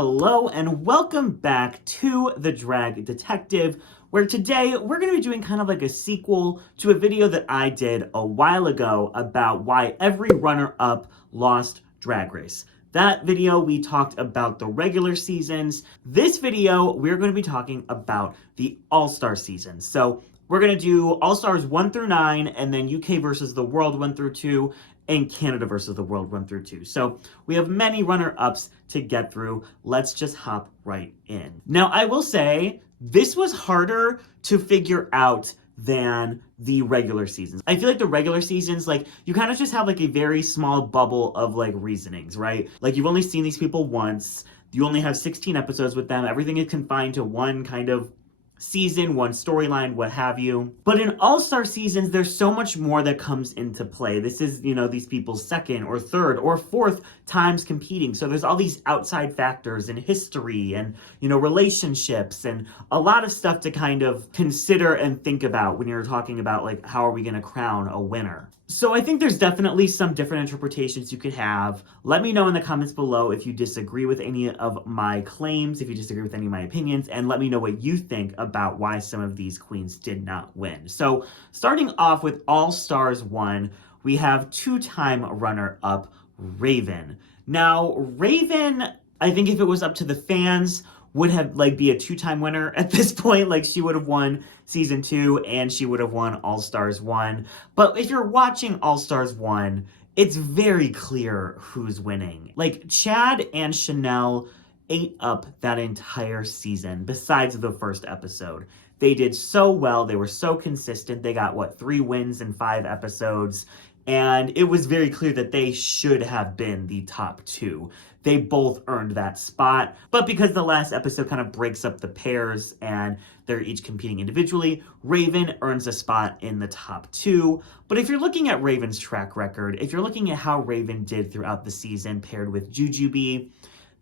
Hello and welcome back to The Drag Detective, where today we're going to be doing kind of like a sequel to a video that I did a while ago about why every runner-up lost Drag Race. That video, we talked about the regular seasons. This video, we're going to be talking about the All-Star seasons. So we're going to do All-Stars 1 through 9, and then UK versus the World 1 through 2, and Canada versus the World 1 through 2. So we have many runner-ups to get through. Let's just hop right in. Now, I will say, this was harder to figure out than the regular seasons. I feel like the regular seasons, like, you kind of just have like a very small bubble of like reasonings, right? Like, you've only seen these people once. You only have 16 episodes with them. Everything is confined to one kind of season, one storyline, what have you. But in All-Star seasons, there's so much more that comes into play. This is, you know, these people's second or third or fourth times competing. So there's all these outside factors and history and, you know, relationships and a lot of stuff to kind of consider and think about when you're talking about, like, how are we going to crown a winner? So I think there's definitely some different interpretations you could have. Let me know in the comments below if you disagree with any of my claims, if you disagree with any of my opinions, and let me know what you think about why some of these queens did not win. So starting off with All Stars 1, we have two-time runner-up Raven. Now, Raven, I think if it was up to the fans, would have like be a two-time winner at this point. Like, she would have won season 2 and she would have won All Stars 1. But if you're watching All Stars 1, it's very clear who's winning. Like, Chad and Chanel ate up that entire season besides the first episode. They did so well. They were so consistent. They got, what, 3 wins in 5 episodes. And it was very clear that they should have been the top 2. They both earned that spot. But because the last episode kind of breaks up the pairs and they're each competing individually, Raven earns a spot in the top 2. But if you're looking at Raven's track record, if you're looking at how Raven did throughout the season paired with Jujubee,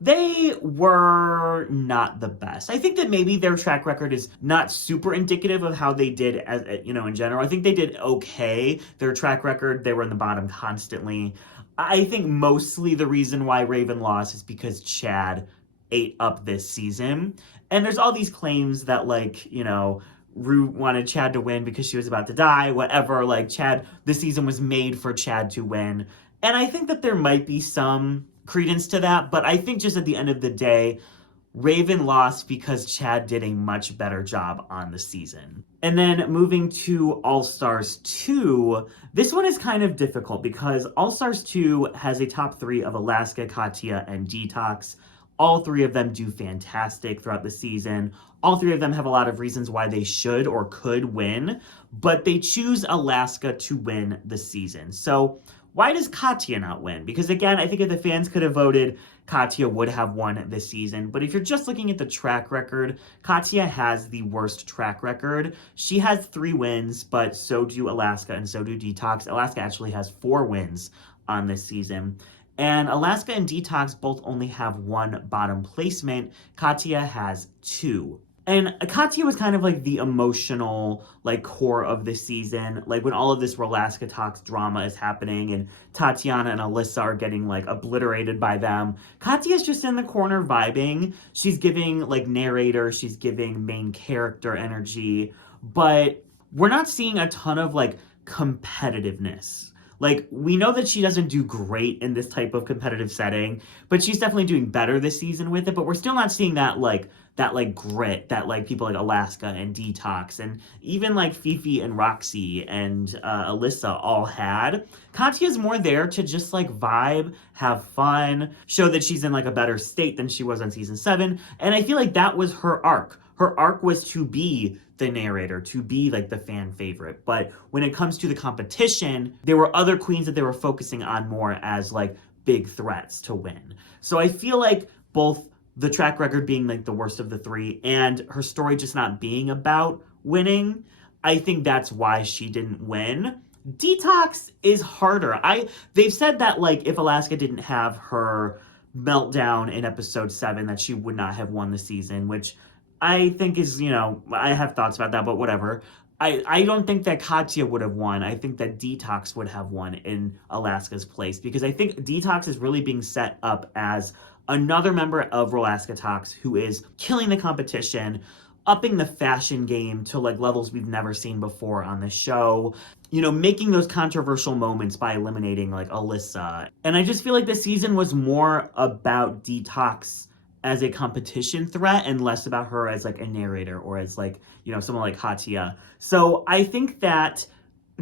they were not the best. I think that maybe their track record is not super indicative of how they did, as you know, in general. I think they did okay. Their track record, they were in the bottom constantly. I think mostly the reason why Raven lost is because Chad ate up this season. And there's all these claims that, like, you know, Ru wanted Chad to win because she was about to die, whatever. Like, Chad, this season was made for Chad to win. And I think that there might be some credence to that, but I think just at the end of the day, Raven lost because Chad did a much better job on the season. And then moving to All-Stars 2, this one is kind of difficult because All-Stars 2 has a top 3 of Alaska, KATYA, and DETOX. All 3 of them do fantastic throughout the season. All 3 of them have a lot of reasons why they should or could win, but they choose Alaska to win the season. So why does KATYA not win? Because again, I think if the fans could have voted, KATYA would have won this season. But if you're just looking at the track record, KATYA has the worst track record. She has 3 wins, but so do Alaska and so do DETOX. Alaska actually has 4 wins on this season. And Alaska and DETOX both only have 1 bottom placement. KATYA has 2. And KATYA was kind of like the emotional, like, core of the season. Like, when all of this Alaska Talks drama is happening and Tatiana and Alyssa are getting, like, obliterated by them, KATYA's just in the corner vibing. She's giving, like, narrator, she's giving main character energy, but we're not seeing a ton of, like, competitiveness. Like, we know that she doesn't do great in this type of competitive setting, but she's definitely doing better this season with it, but we're still not seeing that, like, grit that, like, people like Alaska and DETOX and even, like, Fifi and Roxxxy and Alyssa all had. KATYA's more there to just, like, vibe, have fun, show that she's in, like, a better state than she was on season 7, and I feel like that was her arc. Her arc was to be the narrator, to be, like, the fan favorite. But when it comes to the competition, there were other queens that they were focusing on more as, like, big threats to win. So I feel like both the track record being, like, the worst of the 3 and her story just not being about winning, I think that's why she didn't win. DETOX is harder. They've said that, like, if Alaska didn't have her meltdown in episode 7, that she would not have won the season, which I think is, you know, I have thoughts about that, but whatever. I don't think that KATYA would have won. I think that DETOX would have won in Alaska's place because I think DETOX is really being set up as another member of RuPaul's who is killing the competition, upping the fashion game to like levels we've never seen before on the show, you know, making those controversial moments by eliminating like Alyssa. And I just feel like the season was more about DETOX as a competition threat and less about her as like a narrator or as like, you know, someone like KATYA. So I think that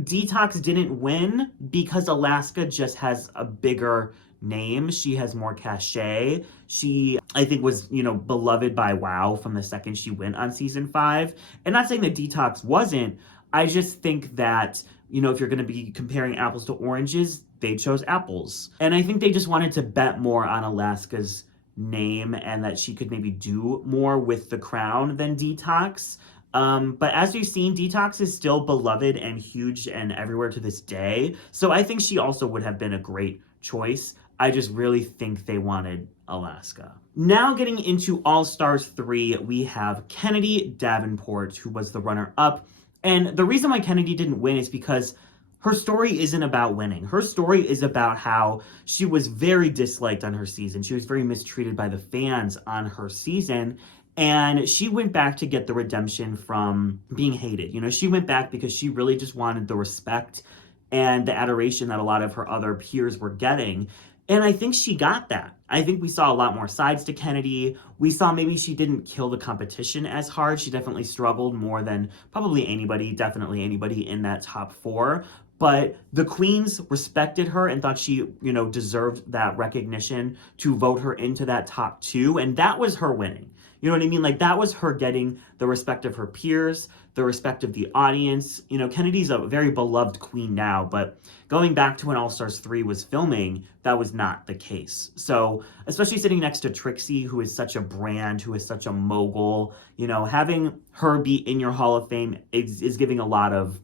DETOX didn't win because Alaska just has a bigger name. She has more cachet. She, I think, was, you know, beloved by WoW from the second she went on season 5. And not saying that DETOX wasn't. I just think that, you know, if you're going to be comparing apples to oranges, they chose apples. And I think they just wanted to bet more on Alaska's name and that she could maybe do more with the crown than DETOX. But as we've seen, DETOX is still beloved and huge and everywhere to this day. So I think she also would have been a great choice. I just really think they wanted Alaska. Now getting into All-Stars 3, we have Kandy Davenport, who was the runner-up. And the reason why Kandy didn't win is because her story isn't about winning. Her story is about how she was very disliked on her season. She was very mistreated by the fans on her season. And she went back to get the redemption from being hated. You know, she went back because she really just wanted the respect and the adoration that a lot of her other peers were getting. And I think she got that. I think we saw a lot more sides to Kandy. We saw maybe she didn't kill the competition as hard. She definitely struggled more than probably anybody, definitely anybody in that top 4. But the queens respected her and thought she, you know, deserved that recognition to vote her into that top 2. And that was her winning. You know what I mean? Like, that was her getting the respect of her peers, the respect of the audience. You know, Kandy's a very beloved queen now, but going back to when All-Stars 3 was filming, that was not the case. So, especially sitting next to Trixie, who is such a brand, who is such a mogul, you know, having her be in your Hall of Fame is giving a lot of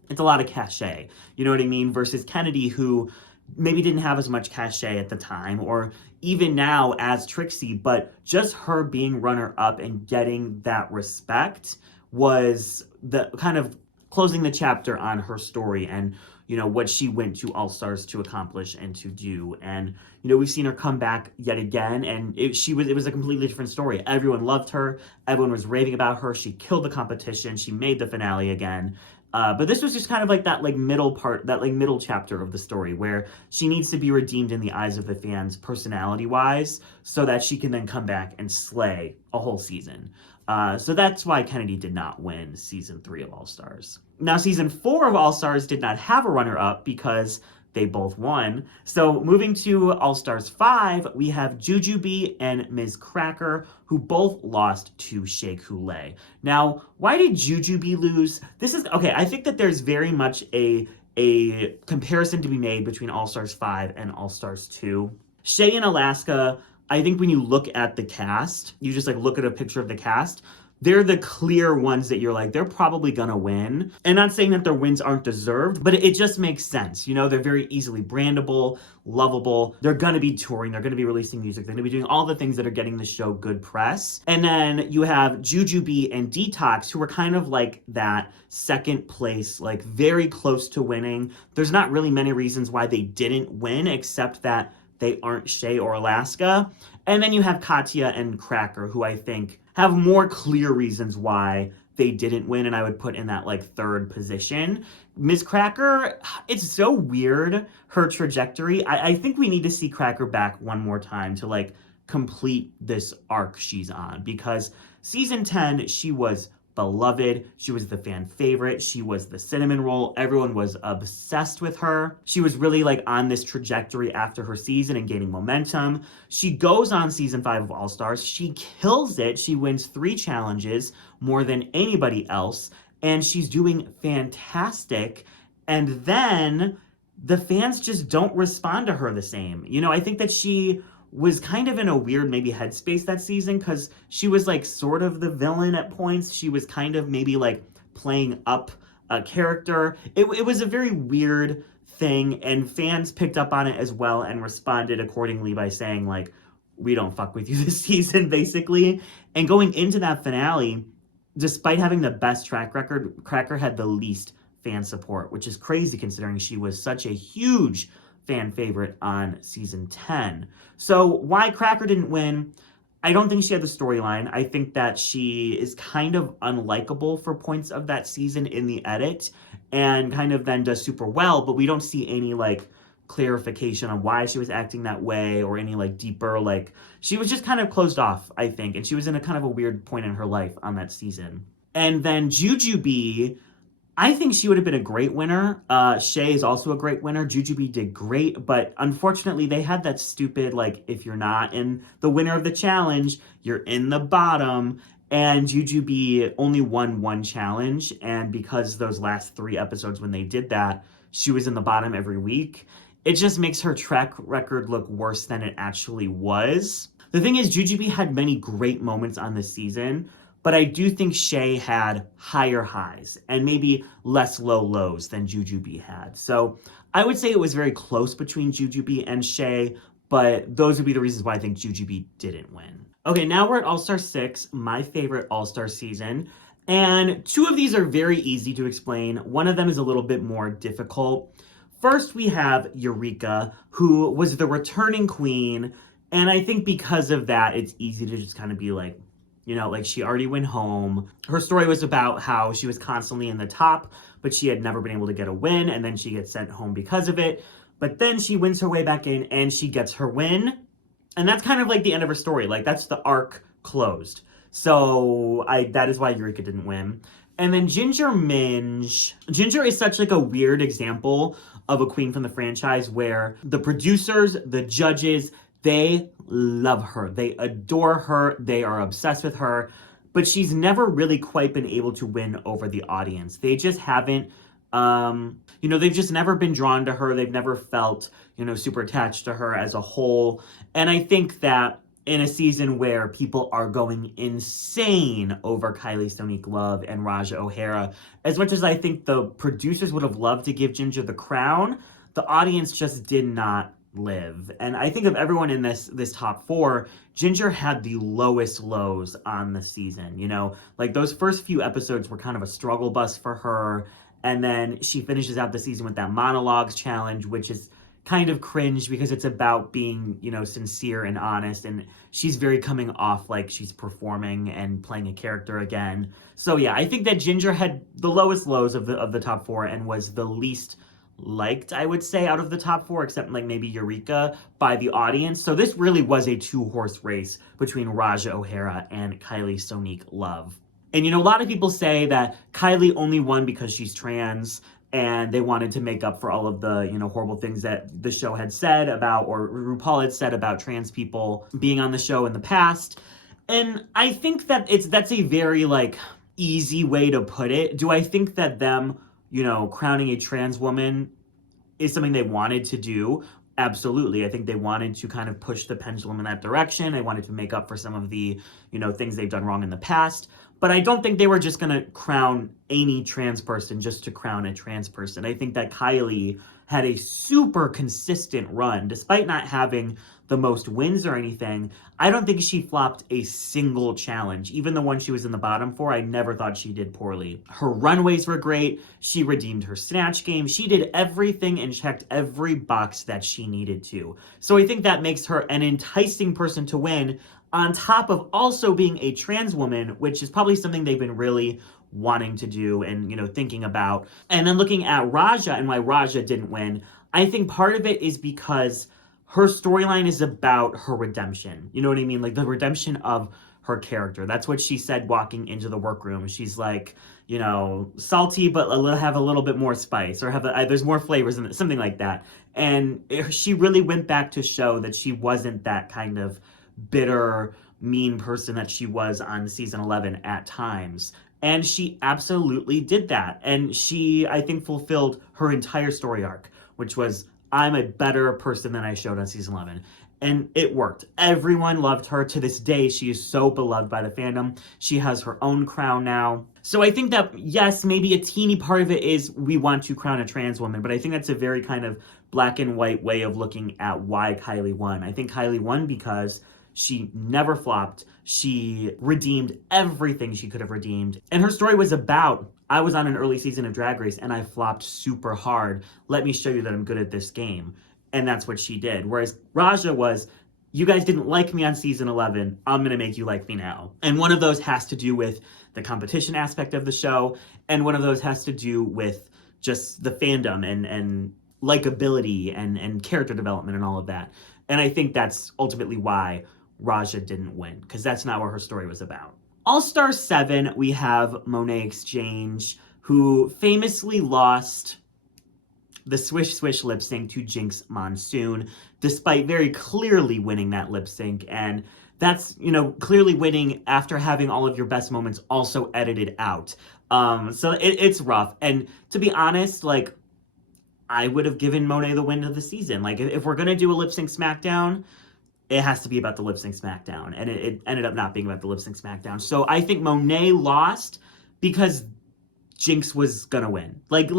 cachet. You know what I mean? Versus Kandy, who maybe didn't have as much cachet at the time, or even now as Trixie, but just her being runner-up and getting that respect was the kind of closing the chapter on her story and, you know, what she went to All-Stars to accomplish and to do. And, you know, we've seen her come back yet again, and it was a completely different story. Everyone loved her. Everyone was raving about her. She killed the competition. She made the finale again. But this was just kind of like that middle part, that middle chapter of the story where she needs to be redeemed in the eyes of the fans personality-wise so that she can then come back and slay a whole season. So that's why Kandy did not win season 3 of All-Stars. Now, season 4 of All-Stars did not have a runner-up because they both won. So moving to All-Stars 5, we have Jujubee and Ms. Cracker, who both lost to Shea Coulee. Now, why did Jujubee lose? Okay, I think that there's very much a comparison to be made between All-Stars 5 and All-Stars 2. Shea and Alaska, I think when you look at the cast, you just like look at a picture of the cast, they're the clear ones that you're like, they're probably gonna win. And not saying that their wins aren't deserved, but it just makes sense. You know, they're very easily brandable, lovable. They're gonna be touring, they're gonna be releasing music, they're gonna be doing all the things that are getting the show good press. And then you have Jujubee and DETOX, who are kind of like that second place, like very close to winning. There's not really many reasons why they didn't win, except that they aren't Shea or Alaska. And then you have KATYA and Cracker, who I think have more clear reasons why they didn't win, and I would put in that like third position. Ms. Cracker, it's so weird, her trajectory. I think we need to see Cracker back one more time to like complete this arc she's on, because season 10, she was beloved. She was the fan favorite. She was the cinnamon roll. Everyone was obsessed with her. She was really like on this trajectory after her season and gaining momentum. She goes on season 5 of All-Stars. She kills it. She wins 3 challenges, more than anybody else, and she's doing fantastic. And then the fans just don't respond to her the same. You know, I think that she was kind of in a weird maybe headspace that season because she was like sort of the villain at points. She was kind of maybe like playing up a character. It was a very weird thing, and fans picked up on it as well and responded accordingly by saying like, we don't fuck with you this season, basically. And going into that finale, despite having the best track record, Cracker had the least fan support, which is crazy considering she was such a huge fan favorite on season 10. So why Cracker didn't win? I don't think she had the storyline. I think that she is kind of unlikable for points of that season in the edit, and kind of then does super well, but we don't see any like clarification on why she was acting that way, or any like deeper, like, she was just kind of closed off, I think, and she was in a kind of a weird point in her life on that season. And then Jujubee, I think she would have been a great winner. Shay is also a great winner. Jujubee did great, but unfortunately they had that stupid, like, if you're not in the winner of the challenge, you're in the bottom. And Jujubee only won one challenge, and because those last 3 episodes when they did that, she was in the bottom every week. It just makes her track record look worse than it actually was. The thing is, Jujubee had many great moments on this season, but I do think Shay had higher highs and maybe less low lows than Jujubee had. So I would say it was very close between Jujubee and Shay, but those would be the reasons why I think Jujubee didn't win. Okay, now we're at All-Star 6, my favorite All-Star season. And 2 of these are very easy to explain. One of them is a little bit more difficult. First, we have EUREKA, who was the returning queen. And I think because of that, it's easy to just kind of be like, you know, like, she already went home. Her story was about how she was constantly in the top, but she had never been able to get a win, and then she gets sent home because of it. But then she wins her way back in, and she gets her win. And that's kind of like the end of her story. Like, that's the arc closed. So that is why EUREKA didn't win. And then Ginger MINJ. Ginger is such like a weird example of a queen from the franchise where the producers, the judges, they love her. They adore her. They are obsessed with her. But she's never really quite been able to win over the audience. They just haven't, you know, they've just never been drawn to her. They've never felt, you know, super attached to her as a whole. And I think that in a season where people are going insane over Kylie Sonique Love and RaJah O'Hara, as much as I think the producers would have loved to give Ginger the crown, the audience just did not live. And I think of everyone in this top 4, Ginger had the lowest lows on the season. You know, like, those first few episodes were kind of a struggle bus for her, and then she finishes out the season with that monologues challenge, which is kind of cringe because it's about being, you know, sincere and honest, and she's very coming off like she's performing and playing a character again. So yeah, I think that Ginger had the lowest lows of the top 4 and was the least liked, I would say, out of the top 4, except like maybe EUREKA, by the audience. So this really was a 2-horse race between RaJah O'Hara and Kylie Sonique Love. And, you know, a lot of people say that Kylie only won because she's trans, and they wanted to make up for all of the, you know, horrible things that the show had said about, or RuPaul had said about trans people being on the show in the past. And I think that that's a very, like, easy way to put it. Do I think that them, you know, crowning a trans woman is something they wanted to do? Absolutely. I think they wanted to kind of push the pendulum in that direction. They wanted to make up for some of the, you know, things they've done wrong in the past. But I don't think they were just going to crown any trans person just to crown a trans person. I think that Kylie had a super consistent run, despite not having the most wins or anything. I don't think she flopped a single challenge. Even the one she was in the bottom for, I never thought she did poorly. Her runways were great. She redeemed her snatch game. She did everything and checked every box that she needed to. So I think that makes her an enticing person to win, on top of also being a trans woman, which is probably something they've been really wanting to do and, you know, thinking about. And then looking at RaJah and why RaJah didn't win, I think part of it is because her storyline is about her redemption. You know what I mean? Like, the redemption of her character. That's what she said walking into the workroom. She's like, you know, salty, but have a little bit more spice, or there's more flavors in it, something like that. And she really went back to show that she wasn't that kind of bitter, mean person that she was on season 11 at times. And she absolutely did that. And she, I think, fulfilled her entire story arc, which was, I'm a better person than I showed on season 11. And it worked. Everyone loved her. To this day, she is so beloved by the fandom. She has her own crown now. So I think that, yes, maybe a teeny part of it is we want to crown a trans woman, but I think that's a very kind of black and white way of looking at why Kylie won. I think Kylie won because she never flopped. She redeemed everything she could have redeemed. And her story was about, I was on an early season of Drag Race and I flopped super hard. Let me show you that I'm good at this game. and that's what she did. Whereas RaJah was, you guys didn't like me on season 11, I'm gonna make you like me now. And one of those has to do with the competition aspect of the show, and one of those has to do with just the fandom and likability and character development and all of that. And I think that's ultimately why RaJah didn't win, because that's not what her story was about. All-Star 7, we have Monet Exchange, who famously lost the Swish Swish lip sync to Jinx Monsoon, despite very clearly winning that lip sync. And that's, you know, clearly winning after having all of your best moments also edited out. So it's rough. And to be honest, like, I would have given Monet the win of the season. Like, if we're going to do a lip sync SmackDown, it has to be about the lip sync SmackDown. And it ended up not being about the lip sync SmackDown. So I think Monet lost because Jinx was going to win. Like,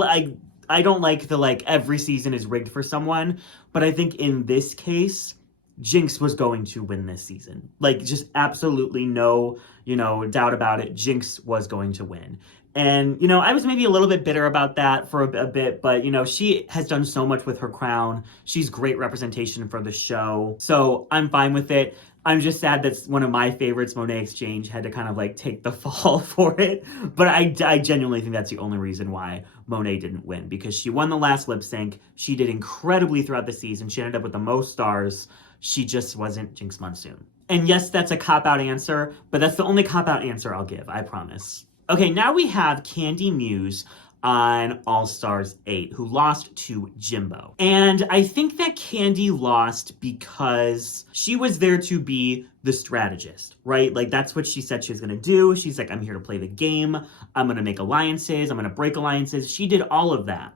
I don't like the, like, every season is rigged for someone. But I think in this case, Jinx was going to win this season. Like, just absolutely no, you know, doubt about it. Jinx was going to win. And, you know, I was maybe a little bit bitter about that for a bit, but, you know, she has done so much with her crown. She's great representation for the show. So I'm fine with it. I'm just sad that one of my favorites, Monet Exchange, had to kind of, like, take the fall for it. But I genuinely think that's the only reason why Monet didn't win, because she won the last lip sync. She did incredibly throughout the season. She ended up with the most stars. She just wasn't Jinx Monsoon. And yes, that's a cop-out answer, but that's the only cop-out answer I'll give, I promise. Okay, now we have Kandy Muse on All-Stars 8, who lost to Jimbo. And I think that Kandy lost because she was there to be the strategist, right? Like, that's what she said she was gonna do. She's like, I'm here to play the game. I'm gonna make alliances. I'm gonna break alliances. She did all of that.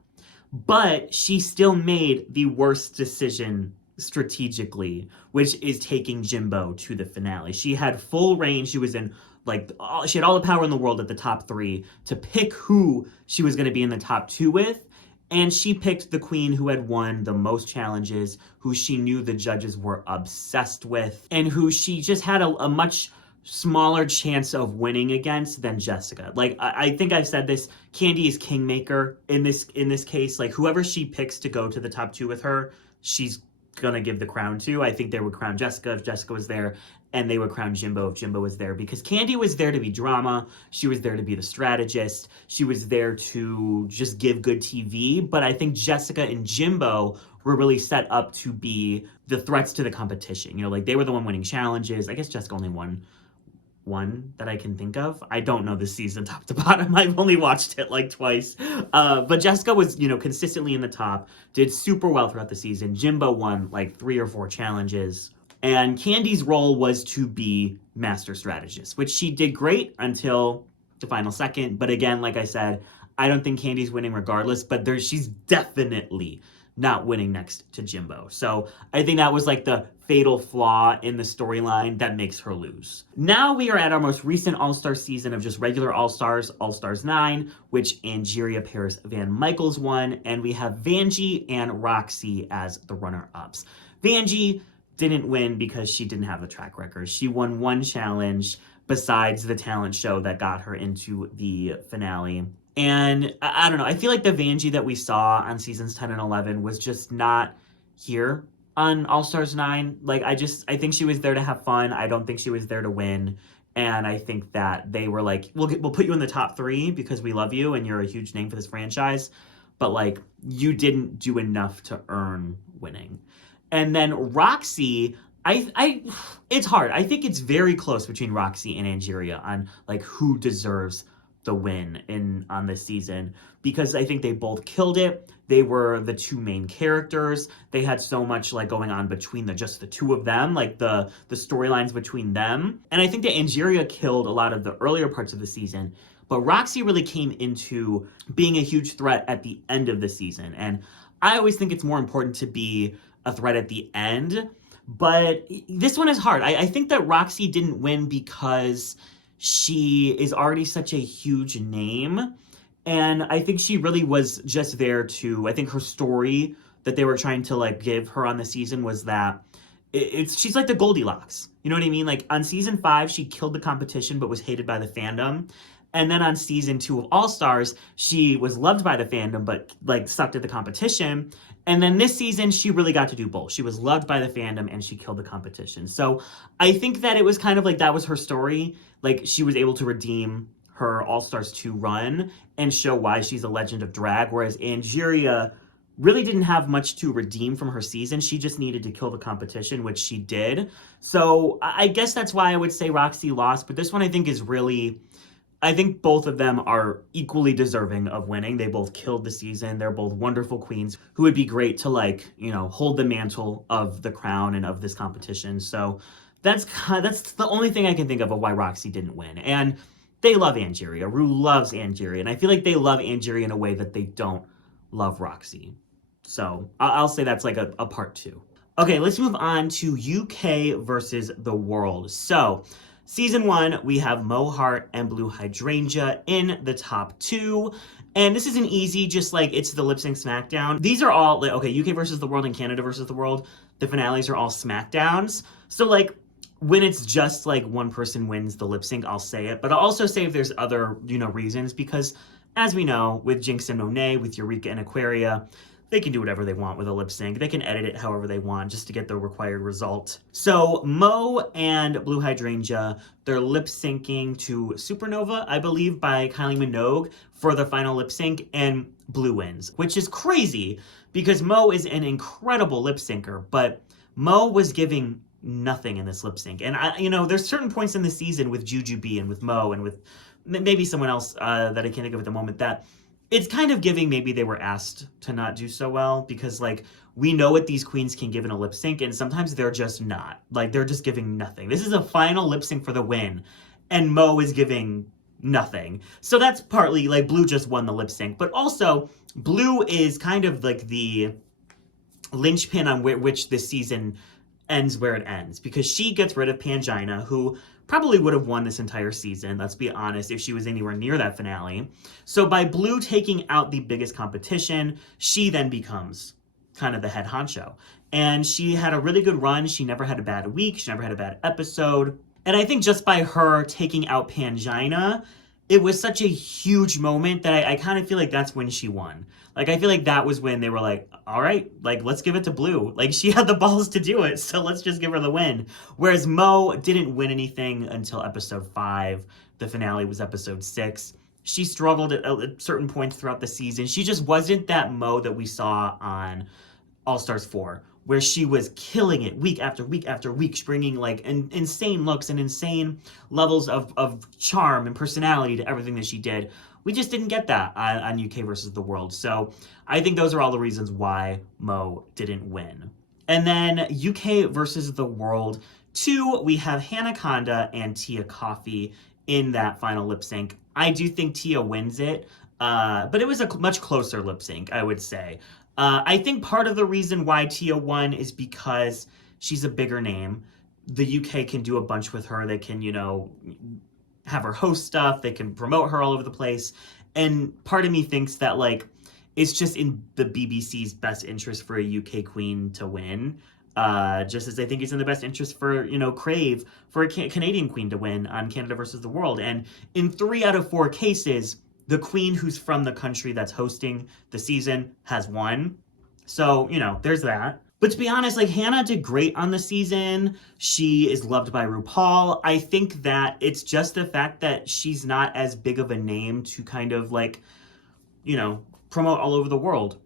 But she still made the worst decision strategically, which is taking Jimbo to the finale. She had full reign. She was in, like, she had all the power in the world at the top 3 to pick who she was going to be in the top 2 with. And she picked the queen who had won the most challenges, who she knew the judges were obsessed with, and who she just had a much smaller chance of winning against than Jessica. Like, I think I've said this, Kandy is kingmaker in this case. Like, whoever she picks to go to the top 2 with her, she's gonna give the crown to. I think they would crown Jessica if Jessica was there, and they would crown Jimbo if Jimbo was there, because Kandy was there to be drama. She was there to be the strategist. She was there to just give good TV. But I think Jessica and Jimbo were really set up to be the threats to the competition. You know, like, they were the one winning challenges. I guess Jessica only won one that I can think of. I don't know the season top to bottom. I've only watched it like twice. But Jessica was, you know, consistently in the top, did super well throughout the season. Jimbo won like 3 or 4 challenges. And Kandy's role was to be master strategist, which she did great until the final second. But again, like I said, I don't think Kandy's winning regardless, but she's definitely not winning next to Jimbo. So I think that was like the fatal flaw in the storyline that makes her lose. Now we are at our most recent All-Star season of just regular All-Stars, All-Stars 9, which Angeria Paris Van Michaels won, and we have VANJIE and Roxxxy as the runner-ups. VANJIE didn't win because she didn't have the track record. She won 1 challenge besides the talent show that got her into the finale. And I don't know, I feel like the VANJIE that we saw on seasons 10 and 11 was just not here on All-Stars 9. Like, I think she was there to have fun. I don't think she was there to win. And I think that they were like, we'll put you in the top 3 because we love you and you're a huge name for this franchise. But, like, you didn't do enough to earn winning. And then Roxxxy, it's hard. I think it's very close between Roxxxy and Angeria on, like, who deserves the win on this season, because I think they both killed it. They were the 2 main characters. They had so much, like, going on between just the 2 of them, like the storylines between them. And I think that Angeria killed a lot of the earlier parts of the season, but Roxxxy really came into being a huge threat at the end of the season. And I always think it's more important to be a threat at the end, but this one is hard. I think that Roxxxy didn't win because she is already such a huge name, and I think she really was just there to, I think her story that they were trying to, like, give her on the season was that she's like the Goldilocks, you know what I mean? Like, on season 5, she killed the competition but was hated by the fandom, And then on season 2 of All Stars, she was loved by the fandom, but like sucked at the competition. And then this season, she really got to do both. She was loved by the fandom and she killed the competition. So I think that it was kind of like that was her story. Like she was able to redeem her All Stars 2 run and show why she's a legend of drag. Whereas Angeria really didn't have much to redeem from her season. She just needed to kill the competition, which she did. So I guess that's why I would say Roxxxy lost. But this one I think is really... I think both of them are equally deserving of winning. They both killed the season. They're both wonderful queens who would be great to, like, you know, hold the mantle of the crown and of this competition. So that's the only thing I can think of why Roxxxy didn't win. And they love Angeria. Ru loves Angeria. And I feel like they love Angeria in a way that they don't love Roxxxy. So I'll say that's like a part 2. Okay, let's move on to UK versus the world. So... Season 1, we have Mo Heart and Blue Hydrangea in the top 2. And this isn't easy, just like it's the lip sync SmackDown. These are all, like, okay, UK versus the world and Canada versus the world. The finales are all SmackDowns. So, like, when it's just, like, one person wins the lip sync, I'll say it. But I'll also say if there's other, you know, reasons. Because, as we know, with Jinx and Monet, with Eureka and Aquaria, they can do whatever they want with a lip sync. They can edit it however they want just to get the required result. So Mo and Blue Hydrangea, they're lip syncing to Supernova, I believe, by Kylie Minogue for the final lip sync, and Blue wins, which is crazy because Mo is an incredible lip syncer, but Mo was giving nothing in this lip sync. And you know, there's certain points in the season with Jujubee and with Mo and with maybe someone else that I can't think of at the moment that it's kind of giving maybe they were asked to not do so well because, like, we know what these queens can give in a lip sync, and sometimes they're just not. Like, they're just giving nothing. This is a final lip sync for the win, and Mo is giving nothing. So that's partly, like, Blue just won the lip sync. But also, Blue is kind of, like, the linchpin on which this season ends where it ends. Because she gets rid of Pangina, who probably would have won this entire season, let's be honest, if she was anywhere near that finale. So by Blue taking out the biggest competition, she then becomes kind of the head honcho. And she had a really good run. She never had a bad week. She never had a bad episode. And I think just by her taking out Pangina, it was such a huge moment that I kind of feel like that's when she won. Like, I feel like that was when they were like, all right, like, let's give it to Blue. Like, she had the balls to do it, so let's just give her the win. Whereas Mo didn't win anything until episode 5. The finale was episode 6. She struggled at certain points throughout the season. She just wasn't that Mo that we saw on All Stars 4, where she was killing it week after week after week, bringing, like, insane looks and insane levels of charm and personality to everything that she did. We just didn't get that on UK versus the world. So I think those are all the reasons why Mo didn't win. And then UK versus the world 2, we have CONDA and Tia Kofi in that final lip sync. I do think Tia wins it, but it was a much closer lip sync, I would say. I think part of the reason why Tia won is because she's a bigger name. The UK can do a bunch with her. They can, you know, have her host stuff. They can promote her all over the place. And part of me thinks that, like, it's just in the BBC's best interest for a UK queen to win. Just as I think it's in the best interest for, you know, Crave, for a Canadian queen to win on Canada versus the world. And in 3 out of 4 cases, the queen who's from the country that's hosting the season has won. So, you know, there's that. But to be honest, like, Hannah did great on the season. She is loved by RuPaul. I think that it's just the fact that she's not as big of a name to kind of, like, you know, promote all over the world.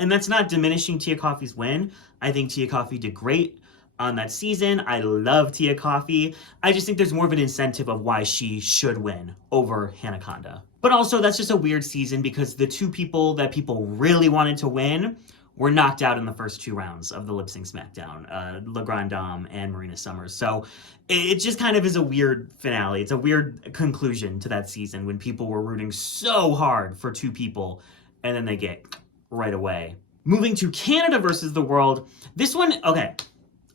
And that's not diminishing Tia Kofi's win. I think Tia Kofi did great on that season. I love Tia Kofi. I just think there's more of an incentive of why she should win over CONDA. But also, that's just a weird season because the 2 people that people really wanted to win were knocked out in the first 2 rounds of the Lip Sync SmackDown, La Grande Dame and Marina Summers. So it just kind of is a weird finale. It's a weird conclusion to that season when people were rooting so hard for 2 people and then they get right away. Moving to Canada versus the world. This one, okay,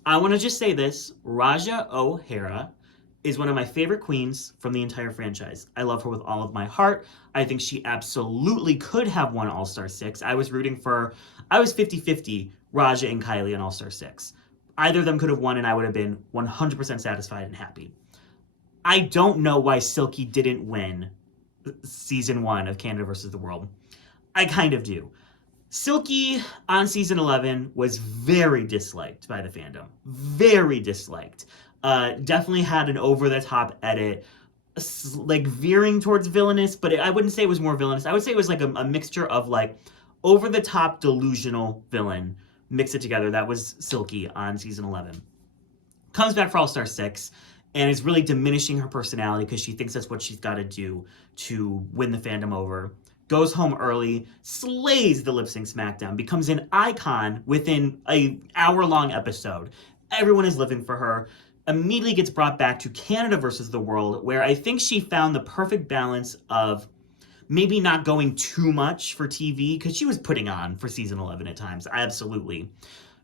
I want to just say this. RaJah O'Hara is one of my favorite queens from the entire franchise. I love her with all of my heart. I think she absolutely could have won All-Star 6. I was 50-50 RaJah and Kylie in All-Star 6. Either of them could have won and I would have been 100% satisfied and happy. I don't know why Silky didn't win season 1 of Canada versus the World? I kind of do. Silky on season 11 was very disliked by the fandom. Very disliked. Definitely had an over-the-top edit, like veering towards villainous, but I wouldn't say it was more villainous. I would say it was like a mixture of like over-the-top delusional villain. Mix it together. That was Silky on season 11. Comes back for All-Star 6 and is really diminishing her personality because she thinks that's what she's got to do to win the fandom over. Goes home early, slays the Lip Sync SmackDown, becomes an icon within an hour-long episode. Everyone is living for her. Immediately gets brought back to Canada versus the World, where I think she found the perfect balance of maybe not going too much for TV, because she was putting on for season 11 at times, absolutely.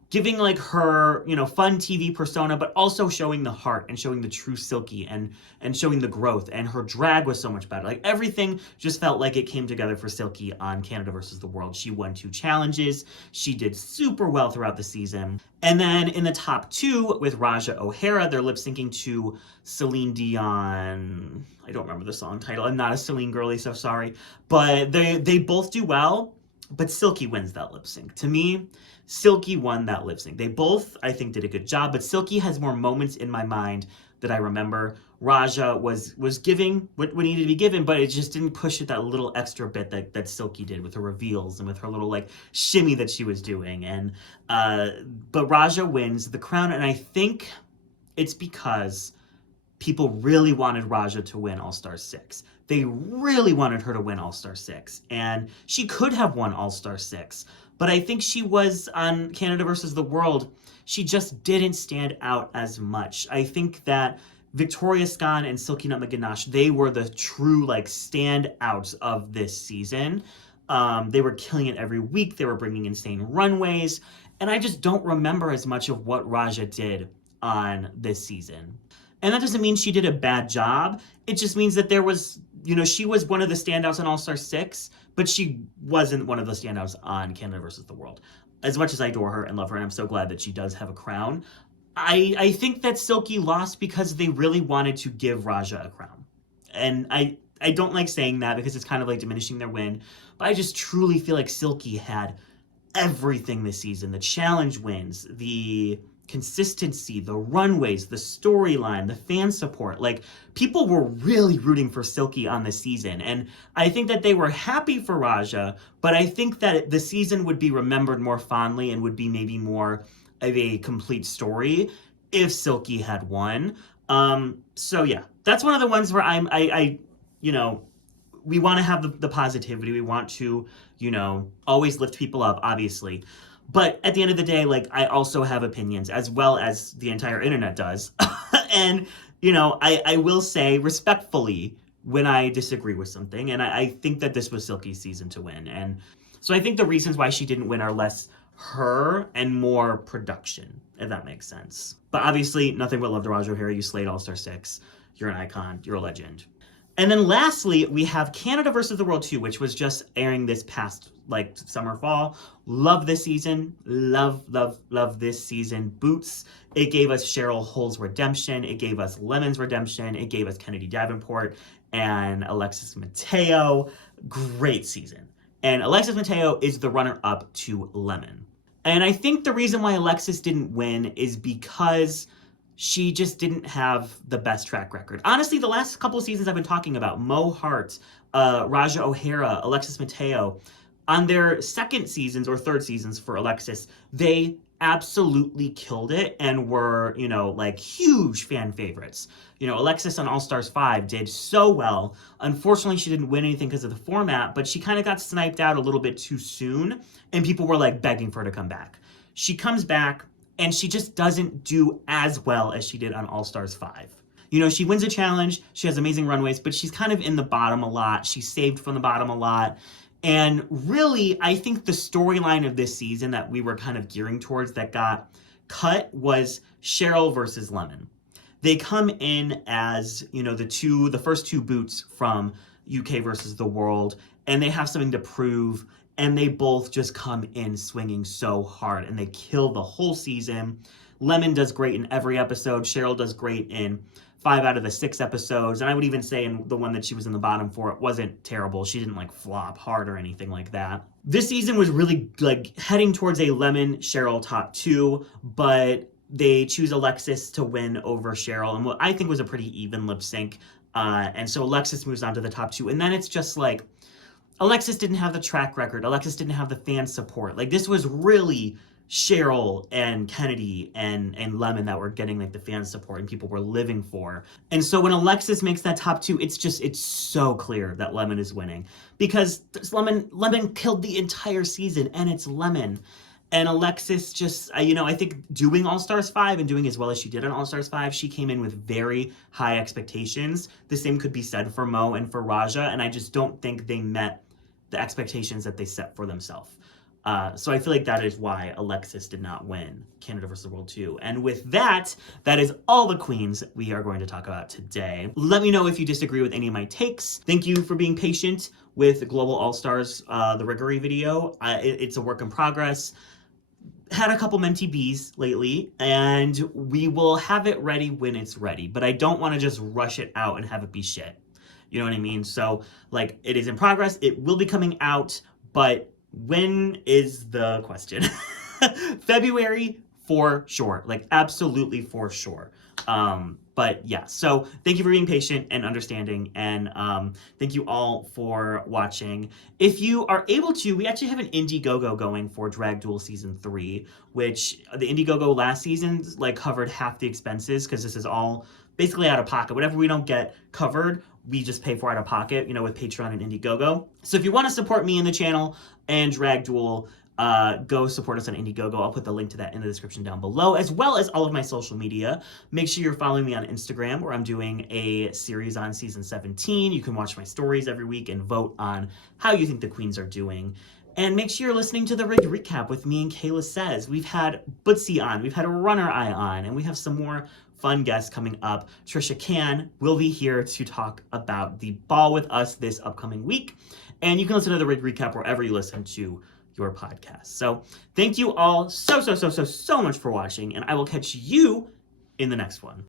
Giving like her, you know, fun TV persona, but also showing the heart and showing the true Silky and showing the growth. And her drag was so much better. Like everything just felt like it came together for Silky on Canada versus the World. She won 2 challenges. She did super well throughout the season. And then in the top 2 with RaJah O'Hara, they're lip syncing to Celine Dion. I don't remember the song title. I'm not a Celine girly, so sorry. But they both do well, but Silky wins that lip sync. To me, Silky won that lip sync. They both, I think, did a good job, but Silky has more moments in my mind that I remember. RaJah was giving what needed to be given, but it just didn't push it that little extra bit that Silky did with her reveals and with her little like shimmy that she was doing. And but RaJah wins the crown, and I think it's because people really wanted RaJah to win All-Star 6. They really wanted her to win All-Star 6, and she could have won All-Star 6. But I think she was on Canada versus the World. She just didn't stand out as much. I think that Victoria Scone and Silky Nutmeg Ganache, they were the true like standouts of this season. They were killing it every week. They were bringing insane runways. And I just don't remember as much of what RaJah did on this season. And that doesn't mean she did a bad job. It just means that there was, you know, she was one of the standouts on All-Star 6, but she wasn't one of the standouts on Canada versus the World. As much as I adore her and love her, and I'm so glad that she does have a crown, I think that Silky lost because they really wanted to give RaJah a crown. And I don't like saying that because it's kind of like diminishing their win, but I just truly feel like Silky had everything this season. The challenge wins, the consistency, the runways, the storyline, the fan support. Like, people were really rooting for Silky on this season, and I think that they were happy for RaJah, but I think that the season would be remembered more fondly and would be maybe more of a complete story if Silky had won. So yeah, that's one of the ones where I you know, we want to have the positivity. We want to, you know, always lift people up, obviously. But at the end of the day, like, I also have opinions, as well as the entire internet does. And, you know, I will say respectfully when I disagree with something. And I think that this was Silky's season to win. And so I think the reasons why she didn't win are less her and more production, if that makes sense. But obviously, nothing but love to RaJah O'Hara. You slayed All-Star 6. You're an icon. You're a legend. And then lastly, we have Canada versus the World 2, which was just airing this past, like, summer, fall. Love this season. Love, love, love this season. Boots. It gave us Cheryl Hole's redemption. It gave us Lemon's redemption. It gave us Kennedy Davenport and Alexis Mateo. Great season. And Alexis Mateo is the runner-up to Lemon. And I think the reason why Alexis didn't win is because she just didn't have the best track record. Honestly, the last couple of seasons I've been talking about, Mo Hart, RaJah O'Hara, Alexis Mateo, on their second seasons or third seasons for Alexis, they absolutely killed it and were, you know, like, huge fan favorites. You know, Alexis on All Stars 5 did so well. Unfortunately, she didn't win anything because of the format, but she kind of got sniped out a little bit too soon, and people were, like, begging for her to come back. She comes back, and she just doesn't do as well as she did on All Stars 5. You know, she wins a challenge, she has amazing runways, but she's kind of in the bottom a lot. She's saved from the bottom a lot. And really, I think the storyline of this season that we were kind of gearing towards that got cut was Cheryl versus Lemon. They come in as, you know, the first two boots from UK versus the World, and they have something to prove, and they both just come in swinging so hard, and they kill the whole season. Lemon does great in every episode. Cheryl does great in 5 out of the 6 episodes. And I would even say in the one that she was in the bottom for, it wasn't terrible. She didn't like flop hard or anything like that. This season was really like heading towards a Lemon Cheryl top 2, but they choose Alexis to win over Cheryl, and what I think was a pretty even lip sync. And so Alexis moves on to the top 2, and then it's just like, Alexis didn't have the track record. Alexis didn't have the fan support. Like, this was really Cheryl and Kennedy and Lemon that were getting like the fan support and people were living for. And so when Alexis makes that top 2, it's so clear that Lemon is winning, because Lemon killed the entire season, and it's Lemon. And Alexis just, I think doing All-Stars 5 and doing as well as she did on All-Stars 5, she came in with very high expectations. The same could be said for Mo and for RaJah, and I just don't think they met the expectations that they set for themselves. So I feel like that is why Alexis did not win Canada vs. the World 2. And with that, that is all the queens we are going to talk about today. Let me know if you disagree with any of my takes. Thank you for being patient with Global All-Stars, the Riggery video. It's a work in progress. Had a couple Mentee Bs lately, and we will have it ready when it's ready. But I don't want to just rush it out and have it be shit. You know what I mean? So, like, it is in progress. It will be coming out, but when is the question? February for sure, like absolutely for sure. But yeah, so thank you for being patient and understanding, and thank you all for watching. If you are able to, we actually have an Indiegogo going for Drag Duel Season 3, which the Indiegogo last season like covered half the expenses, because this is all basically out of pocket. Whatever we don't get covered, we just pay for out of pocket, with Patreon and Indiegogo. So if you want to support me in the channel and Drag Duel, go support us on Indiegogo. I'll put the link to that in the description down below, as well as all of my social media. Make sure you're following me on Instagram, where I'm doing a series on season 17. You can watch my stories every week and vote on how you think the queens are doing. And make sure you're listening to the Rigged Recap with me and Kayla Says. We've had Bootsy on, we've had a Runner Eye on, and we have some more fun guests coming up. Trisha Can will be here to talk about the ball with us this upcoming week. And you can listen to the Rigged Recap wherever you listen to your podcast. So thank you all so much for watching, and I will catch you in the next one.